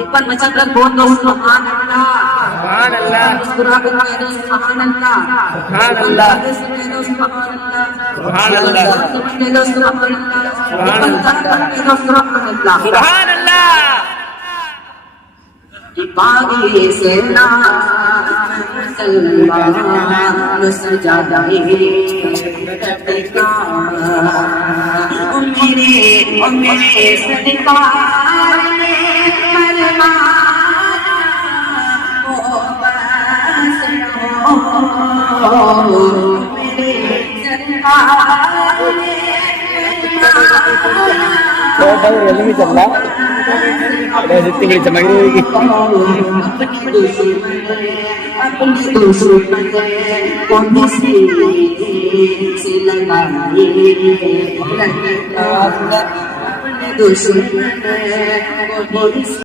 एक बार मचकर बोल दो सुभान अल्लाह, सुभान अल्लाह, मुस्कुरा कर कह दो सुभान अल्लाह, सुभान अल्लाह, कह दो सुभान अल्लाह, सुभान अल्लाह, कह दो सुभान अल्लाह, सुभान अल्लाह, कह दो सुभान अल्लाह, सुभान अल्लाह। बागी से ना मुसलमान सजाए मेरे सरकार ने में चल रहा जितनी बड़ी चमक रही होगी। अपनी दुश्मन कौन सी लगाए, अपने दुश्मन